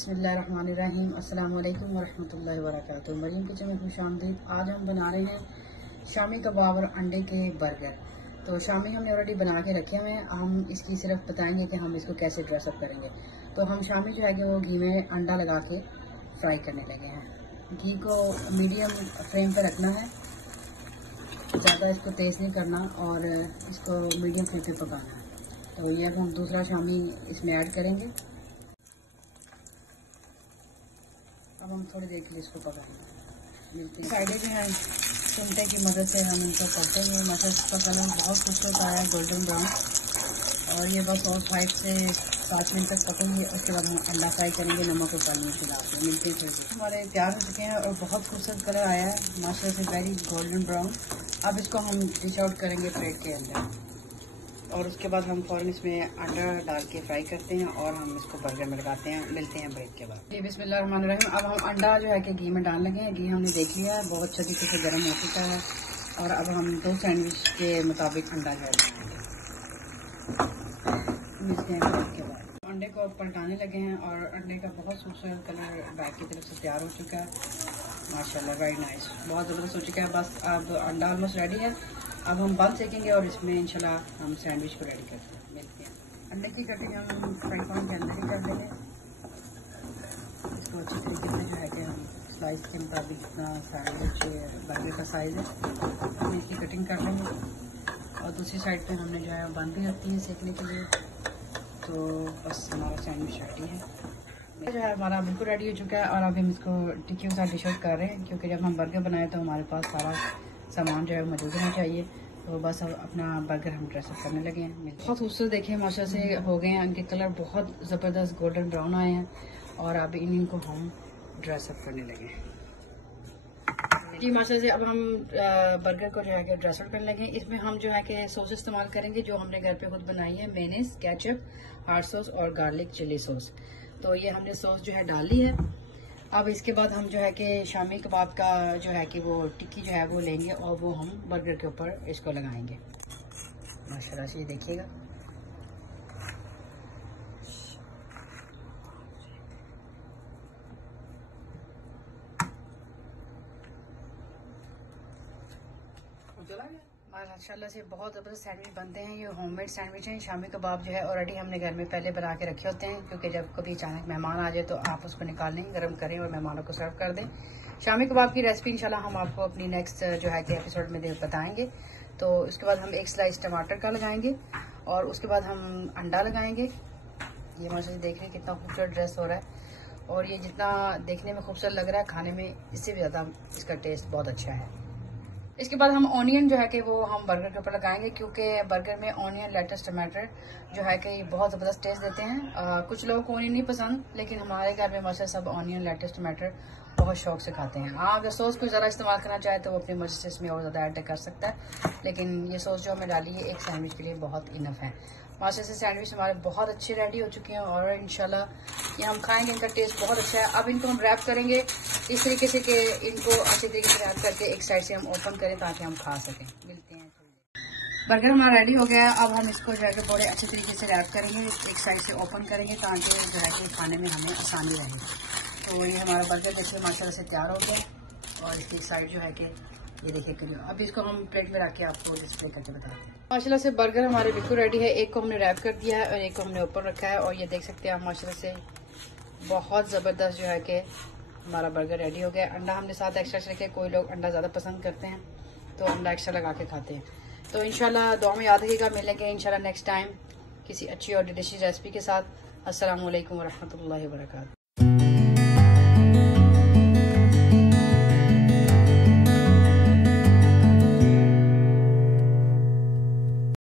बिस्मिल्लाहिर्रहमानिर्रहीम। अस्सलाम वालेकुम वरहमतुल्लाहि वबरकातुहू। मरीम किचन में खुशामदीद। आज हम बना रहे हैं शामी कबाब और अंडे के बर्गर। तो शामी हमने ऑलरेडी बना के रखे हुए हैं, हम इसकी सिर्फ बताएंगे कि हम इसको कैसे ड्रेसअप करेंगे। तो हम शामी जो है कि वो घी में अंडा लगा के फ्राई करने लगे हैं। घी को मीडियम फ्लेम पर रखना है, ज़्यादा इसको तेज़ नहीं करना और इसको मीडियम फ्लेम पर पकाना है। तो ये अब हम दूसरा शामी इसमें ऐड करेंगे। अब हम थोड़ी देर के लिए इसको पकाएंगे। साइडें जो है चिमटे की मदद से हम इनको करते हैं। मतलब इसका कलर बहुत खूबसूरत आया है, गोल्डन ब्राउन। और ये बस और 5 से 7 मिनट तक पकेंगे। उसके बाद हम अंडा फ्राई करेंगे नमक और काली मिर्च डाल के। मिलते हैं फिर। हमारे तैयार हो चुके हैं और बहुत खूबसूरत कलर आया है माशाल्लाह से, वेरी गोल्डन ब्राउन। अब इसको हम डिश आउट करेंगे प्लेट के अंदर और उसके बाद हम फ़ौरन इसमें अंडा डाल के फ्राई करते हैं और हम इसको बर्गर में लगाते हैं। मिलते हैं ब्रेक के बाद। जी बिस्मिल्लाहिर्रहमानिर्रहीम। अब हम अंडा जो है कि घी में डाल लगे हैं। घी हमने देख लिया है, बहुत अच्छे तरीके से गर्म हो चुका है। और अब हम 2 सैंडविच के मुताबिक अंडा जो है मिलते हैं ब्रेक के बाद। अंडे को पलटाने लगे हैं और अंडे का बहुत खूबसूरत कलर बैक की तरफ से तैयार हो चुका है माशाल्लाह, वेरी नाइस, बहुत ज़बरदस्त हो चुका है। बस अब अंडा ऑलमोस्ट रेडी है। अब हम बंद सेकेंगे और इसमें इंशाल्लाह हम सैंडविच को रेडी करते हैं। मिलते हैं। अंडे की कटिंग हम फ्राई पैन के अंदर ही कर देंगे। इसको अच्छी तरीके से जो है कि हम स्लाइस के मुताबिक जितना सैंडविच बर्गर का साइज़ है हम इसकी कटिंग कर लेंगे। और दूसरी साइड पे हमने जो है बंद भी रखती है सेकने के लिए। तो बस हमारा सैंडविच रेडी है। जो है हमारा बिल्कुल रेडी हो चुका है और अब हम इसको टिक्की के साथ डिश आउट कर रहे हैं, क्योंकि जब हम बर्गर बनाए तो हमारे पास सारा सामान जो है मौजूद होना चाहिए। तो बस अब अपना बर्गर हम ड्रेसअप करने लगे हैं। बहुत खूबसूरत देखें माशाल्लाह से हो गए हैं, इनके कलर बहुत ज़बरदस्त गोल्डन ब्राउन आए हैं। और अब इनको हम ड्रेसअप करने लगे हैं जी माशाल्लाह से। अब हम बर्गर को जो है कि ड्रेसअप करने लगे हैं। इसमें हम जो है कि सॉस इस्तेमाल करेंगे जो हमने घर पे खुद बनाई है, मेयोनीज, केचप, हॉट सॉस और गार्लिक चिली सॉस। तो ये हमने सॉस जो है डाल ली है। अब इसके बाद हम जो है कि शामी कबाब का जो है कि वो टिक्की जो है वो लेंगे और वो हम बर्गर के ऊपर इसको लगाएंगे माशाल्लाह से। ये देखिएगा माशाल्लाह से बहुत ज़बरदस्त सैंडविच बनते हैं। ये होममेड सैंडविच हैं। शामी कबाब जो है ऑलरेडी हमने घर में पहले बना के रखे होते हैं, क्योंकि जब कभी अचानक मेहमान आ जाए तो आप उसको निकाल लें, गर्म करें और मेहमानों को सर्व कर दें। शामी कबाब की रेसिपी इंशाल्लाह हम आपको अपनी नेक्स्ट जो है कि एपिसोड में बताएंगे। तो उसके बाद हम 1 स्लाइस टमाटर का लगाएंगे और उसके बाद हम अंडा लगाएंगे। ये माशाल्लाह देख रहे हैं कितना खूबसूरत ड्रेस हो रहा है और ये जितना देखने में खूबसूरत लग रहा है खाने में इससे भी ज़्यादा इसका टेस्ट बहुत अच्छा है। इसके बाद हम ऑनियन जो है कि वो हम बर्गर के ऊपर लगाएंगे, क्योंकि बर्गर में ऑनियन, लेटस, टमाटर जो है कि बहुत ज़बरदस्त टेस्ट देते हैं। कुछ लोगों को ऑनियन नहीं पसंद, लेकिन हमारे घर में माशाल्लाह सब ऑनियन, लेटस, टमाटर बहुत शौक से खाते हैं। हाँ, अगर सॉस कोई ज़रा इस्तेमाल करना चाहे तो वो अपनी मर्जी से इसमें और ज़्यादा ऐड कर सकता है, लेकिन ये सॉस जो हमें डाली है एक सैंडविच के लिए बहुत इनफ है। माशाल्लाह से सैंडविच हमारे बहुत अच्छे रेडी हो चुके हैं और इंशाल्लाह ये हम खाएंगे, इनका टेस्ट बहुत अच्छा है। अब इनको हम रैप करेंगे इस तरीके से कि इनको अच्छे तरीके से रैप करके एक साइड से हम ओपन करें ताकि हम खा सकें। मिलते हैं। बर्गर हमारा रेडी हो गया है। अब हम इसको जो है कि बड़े अच्छे तरीके से रैप करेंगे, एक साइड से ओपन करेंगे ताकि जो है कि खाने में हमें आसानी रहे। तो ये हमारा बर्गर देखिए माशाल्लाह से तैयार हो गया और इसकी साइड जो है कि ये देखिए करिए। अब इसको हम प्लेट में रख के आपको डिस्प्ले करके बताते हैं। माशाल्लाह से बर्गर हमारे बिल्कुल रेडी है। एक को हमने रैप कर दिया है और एक को हमने ऊपर रखा है और ये देख सकते हैं आप माशाल्लाह से बहुत ज़बरदस्त जो है कि हमारा बर्गर रेडी हो गया। अंडा हमने साथ एक्स्ट्रा रखे, कोई लोग अंडा ज़्यादा पसंद करते हैं तो अंडा एक्स्ट्रा लगा के खाते हैं। तो इंशाल्लाह दुआ में याद रखिएगा, मिलेंगे इंशाल्लाह नेक्स्ट टाइम किसी अच्छी और डिलीशियस रेसिपी के साथ। अस्सलाम वालेकुम वरहमतुल्लाहि वबरकातुहू।